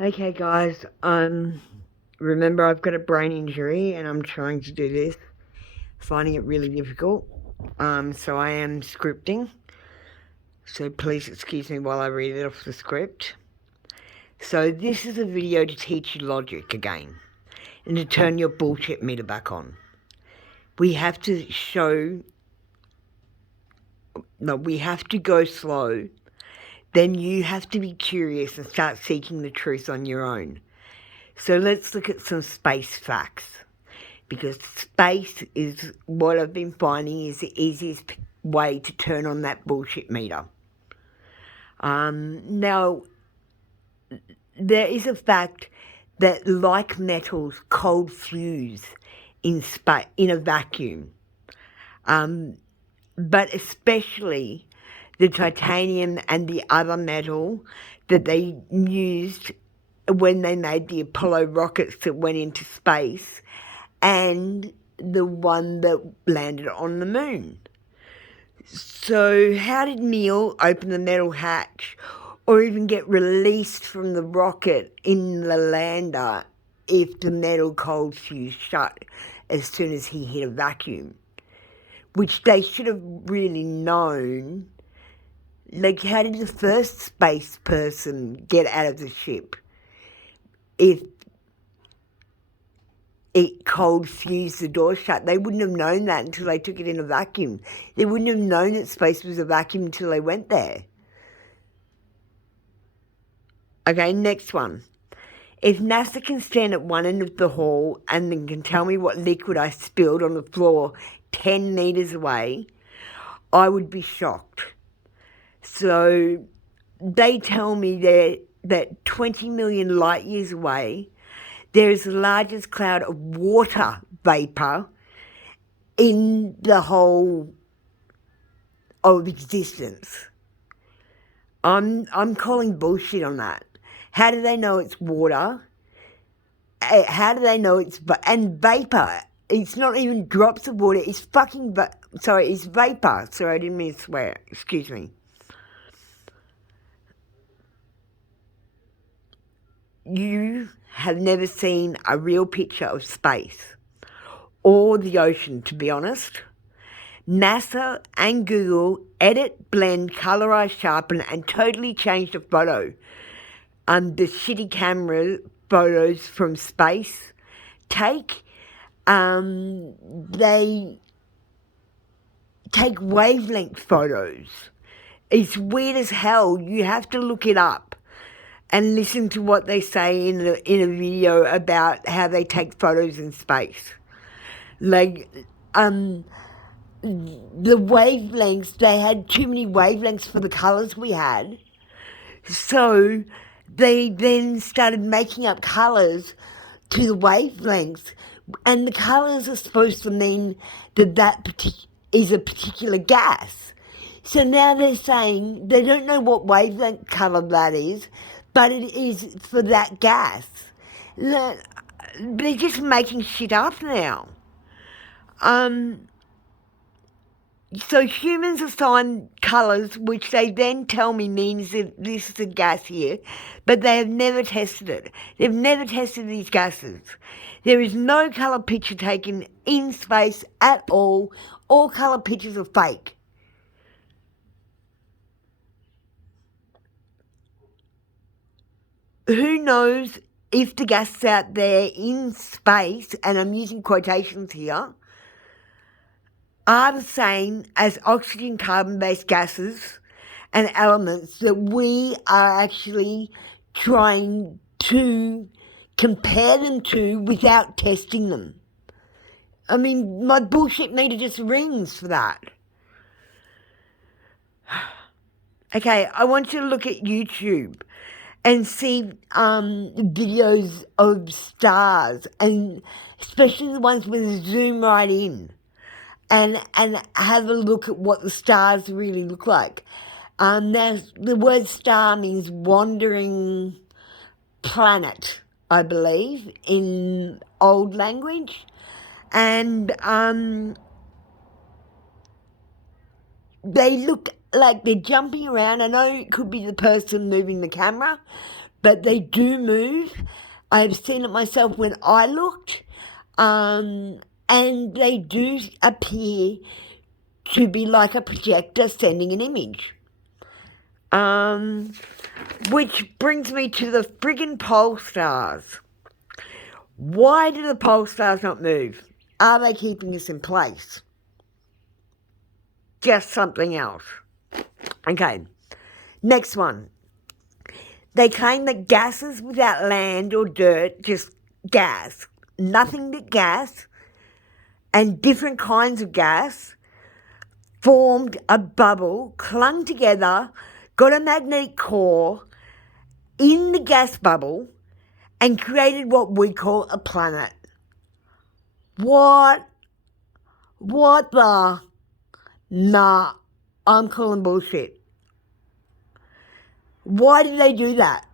Okay, guys, remember I've got a brain injury and I'm trying to do this, finding it really difficult. So I am scripting, so please excuse me while I read it off the script. So this is a video to teach you logic again and to turn your bullshit meter back on. We have to we have to go slow. Then you have to be curious and start seeking the truth on your own. So let's look at some space facts. Because space is what I've been finding is the easiest way to turn on that bullshit meter. Now, there is a fact that like metals cold fuse in a vacuum, but especially the titanium and the other metal that they used when they made the Apollo rockets that went into space and the one that landed on the moon. So how did Neil open the metal hatch or even get released from the rocket in the lander if the metal cold fuse shut as soon as he hit a vacuum? Which they should have really known. Like, how did the first space person get out of the ship if it cold fused the door shut? They wouldn't have known that until they took it in a vacuum. They wouldn't have known that space was a vacuum until they went there. Okay, next one. If NASA can stand at one end of the hall and then can tell me what liquid I spilled on the floor 10 metres away, I would be shocked. So they tell me that 20 million light years away, there is the largest cloud of water vapour in the whole of existence. I'm calling bullshit on that. How do they know it's water? How do they know it's and vapour? It's not even drops of water. It's fucking it's vapour. Sorry, I didn't mean to swear. Excuse me. You have never seen a real picture of space or the ocean, to be honest. NASA and Google edit, blend, colorize, sharpen, and totally change the photo. The shitty camera photos from space they take wavelength photos. It's weird as hell. You have to look it up and listen to what they say in a video about how they take photos in space. Like, the wavelengths, they had too many wavelengths for the colours we had. So they then started making up colours to the wavelengths, and the colours are supposed to mean that is a particular gas. So now they're saying they don't know what wavelength colour that is, but it is for that gas. They're just making shit up now. So humans assign colours, which they then tell me means that this is a gas here, but they have never tested it. They've never tested these gases. There is no colour picture taken in space at all. All colour pictures are fake. Who knows if the gases out there in space, and I'm using quotations here, are the same as oxygen, carbon-based gases and elements that we are actually trying to compare them to without testing them. I mean, my bullshit meter just rings for that. Okay, I want you to look at YouTube and see videos of stars, and especially the ones with a zoom right in. And have a look at what the stars really look like. Now, the word star means wandering planet, I believe, in old language. And they look like they're jumping around. I know it could be the person moving the camera, but they do move. I have seen it myself when I looked, and they do appear to be like a projector sending an image. Which brings me to the friggin' pole stars. Why do the pole stars not move? Are they keeping us in place? Just something else. Okay, next one. They claim that gases without land or dirt, just gas, nothing but gas, and different kinds of gas, formed a bubble, clung together, got a magnetic core in the gas bubble, and created what we call a planet. What? What the? Nah, I'm calling bullshit. Why did they do that?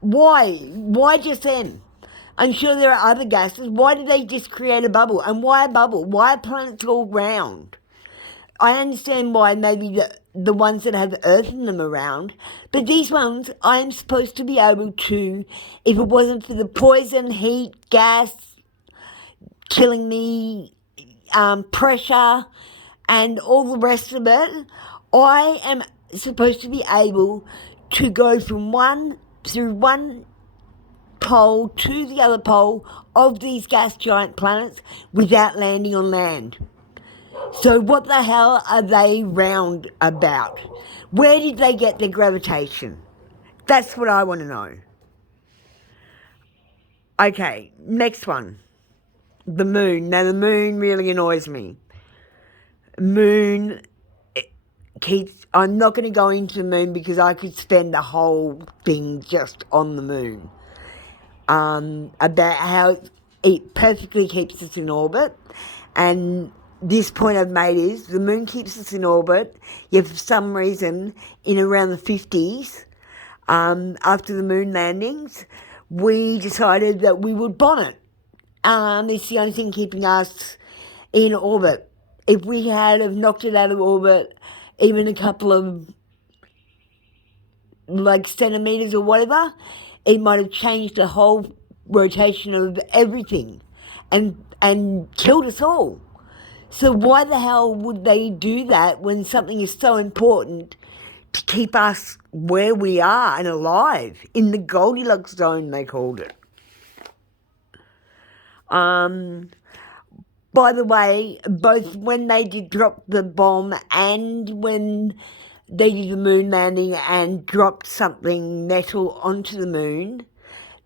Why? Why just them? I'm sure there are other gases. Why did they just create a bubble? And why a bubble? Why are planets all round? I understand why maybe the ones that have Earth in them are round, but these ones I am supposed to be able to, if it wasn't for the poison, heat, gas, killing me, pressure, and all the rest of it, I am supposed to be able to go through one pole to the other pole of these gas giant planets without landing on land. So what the hell are they round about? Where did they get their gravitation? That's what I want to know. Okay, next one. The moon. Now the moon really annoys me. Moon keeps... I'm not going to go into the moon because I could spend the whole thing just on the moon. About how it perfectly keeps us in orbit, and this point I've made is the moon keeps us in orbit, yet for some reason in around the 50s, after the moon landings, we decided that we would bomb it. It's the only thing keeping us in orbit. If we had have knocked it out of orbit even a couple of centimeters or whatever, it might have changed the whole rotation of everything and killed us all. So why the hell would they do that when something is so important to keep us where we are and alive? In the Goldilocks zone, they called it. By the way, both when they did drop the bomb and when they did the moon landing and dropped something metal onto the moon,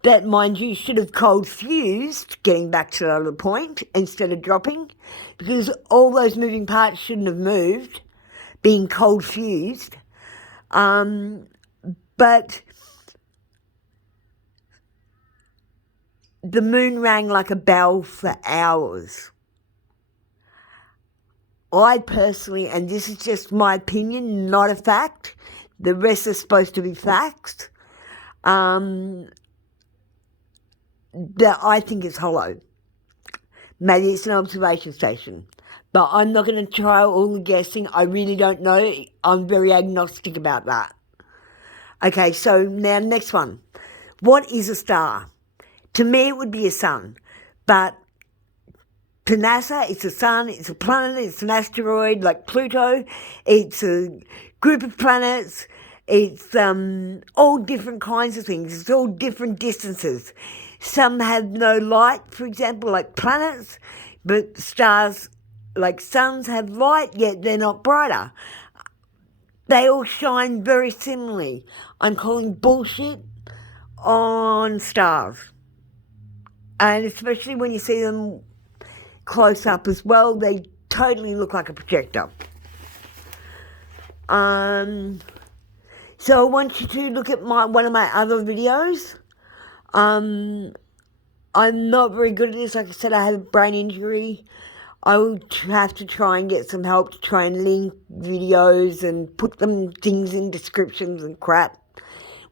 that, mind you, should have cold fused, getting back to the other point, instead of dropping, because all those moving parts shouldn't have moved, being cold fused. But the moon rang like a bell for hours. I personally, and this is just my opinion, not a fact, the rest is supposed to be facts, that I think is hollow. Maybe it's an observation station, but I'm not going to try all the guessing. I really don't know. I'm very agnostic about that. Okay, so now next one. What is a star? To me, it would be a sun, but to NASA, it's a sun, it's a planet, it's an asteroid like Pluto, it's a group of planets, it's all different kinds of things, it's all different distances. Some have no light, for example, like planets, but stars like suns have light, yet they're not brighter. They all shine very similarly. I'm calling bullshit on stars. And especially when you see them close up as well, they totally look like a projector. So I want you to look at one of my other videos. I'm not very good at this. Like I said, I have a brain injury. I would have to try and get some help to try and link videos and put things in descriptions and crap.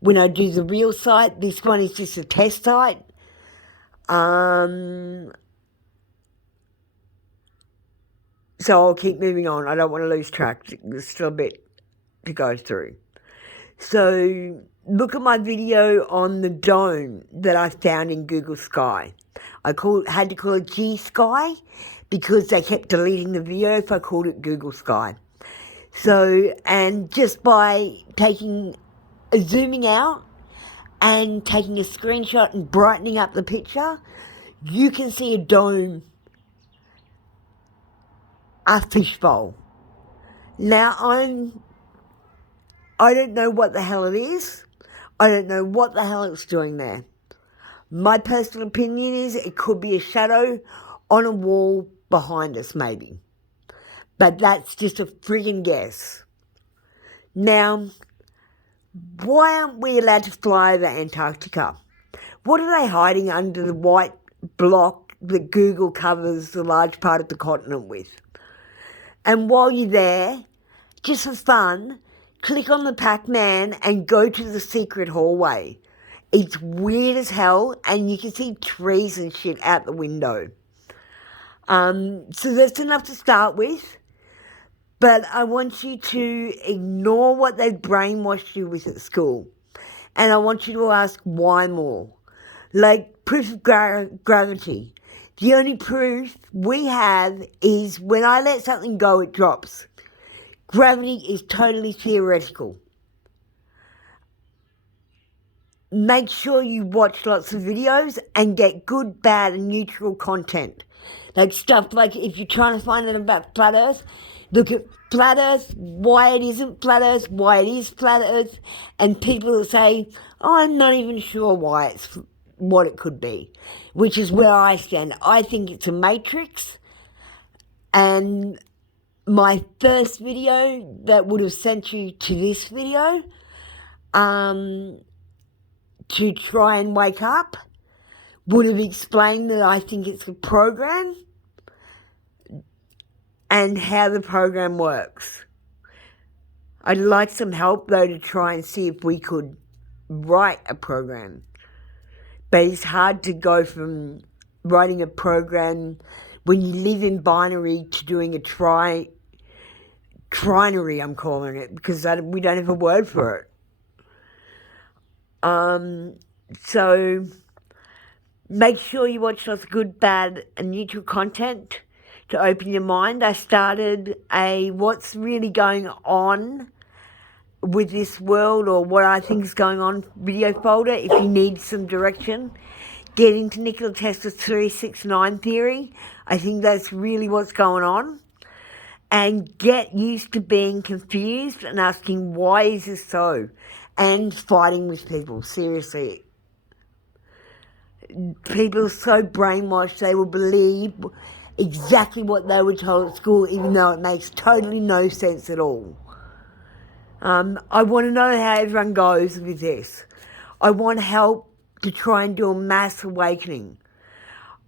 When I do the real site, this one is just a test site. So I'll keep moving on. I don't want to lose track. There's still a bit to go through. So look at my video on the dome that I found in Google Sky. I had to call it G Sky because they kept deleting the video if I called it Google Sky. So, and just by zooming out and taking a screenshot and brightening up the picture, you can see a dome, a fishbowl. Now, I don't know what the hell it is. I don't know what the hell it's doing there. My personal opinion is it could be a shadow on a wall behind us, maybe. But that's just a friggin' guess. Now, why aren't we allowed to fly over Antarctica? What are they hiding under the white block that Google covers a large part of the continent with? And while you're there, just for fun, click on the Pac-Man and go to the secret hallway. It's weird as hell, and you can see trees and shit out the window. So that's enough to start with. But I want you to ignore what they've brainwashed you with at school. And I want you to ask why more. Like proof of gravity. The only proof we have is when I let something go, it drops. Gravity is totally theoretical. Make sure you watch lots of videos and get good, bad, and neutral content. Like stuff like if you're trying to find out about flat Earth, look at flat Earth, why it isn't flat Earth, why it is flat Earth, and people will say, oh, I'm not even sure why it's what it could be, which is where I stand. I think it's a matrix, and my first video that would have sent you to this video, to try and wake up, would have explained that I think it's a program and how the program works. I'd like some help, though, to try and see if we could write a program. But it's hard to go from writing a program when you live in binary to doing a trinary, I'm calling it, because we don't have a word for it. So make sure you watch lots of good, bad, and neutral content to open your mind. I started a what's really going on with this world, or what I think is going on video folder. If you need some direction, get into Nikola Tesla's 369 theory. I think that's really what's going on. And get used to being confused and asking, why is this so? And fighting with people, seriously. People are so brainwashed they will believe exactly what they were told at school, even though it makes totally no sense at all. I want to know how everyone goes with this. I want help to try and do a mass awakening.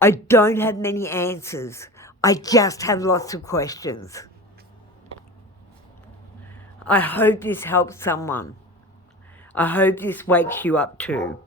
I don't have many answers. I just have lots of questions. I hope this helps someone. I hope this wakes you up too.